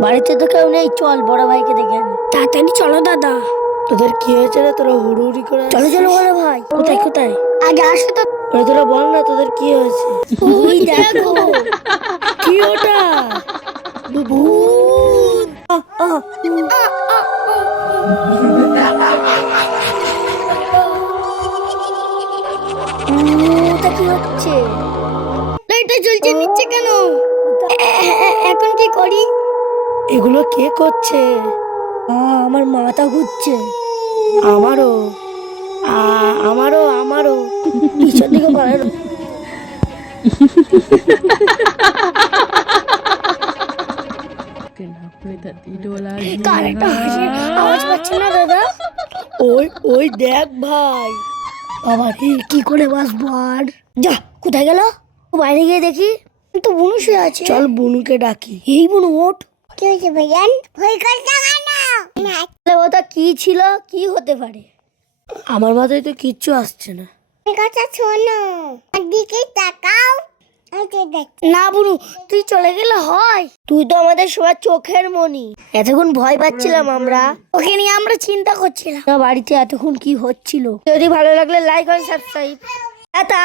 বাড়িতে তো কেউ নেই, চল বড় ভাইকে দেখে আনি। তাড়াতাড়ি চলো দাদা। তোদের কি হয়েছে রে? তোরা হুড়ুহুড়ি করে চলো আসছিস? চলো বড় ভাই। কোথায় কোথায়? আগে আসো তো। ওরে তোরা বল না তোদের কি হয়েছে? ওই দেখো। কি ওটা? ভূত! আহ, আহ। ওটা কি হচ্ছে? লাইটটা জ্বলছে নিচে কেন? এখন কি করি? এগুলো কে করছে? আমার মাথা ঘুরছে। আমারও আমারও পিছন দিকে পালানো। কার একটা হাসির আওয়াজ পাচ্ছি না দাদা? ওই ওই দেখ ভাই। বাবা রে, কি করে বাঁচবো আর? যা, কোথায় গেল? বাইরে গিয়ে দেখি। তো বুনু শুয়ে আছে। চল বুনুকে ডাকি। এই বুনু ওঠ। কি হয়েছে ভাইয়ান? ভয় করছো কেন? ওটা কি ছিল? কি হতে পারে? আমার মাথায় তো কিচ্ছু আসছে না। কথা শোনো, দিকে তাকাও। না বুনু, তুই চলে গেলে হয়? তুই তো আমাদের সবার চোখের মনি। এতক্ষণ ভয় পাচ্ছিলাম আমরা, ওকে নিয়ে আমরা চিন্তা করছিলাম। বাড়িতে এতক্ষণ কি হচ্ছিল? যদি ভালো লাগলে লাইক আর সাবস্ক্রাইব। টাটা।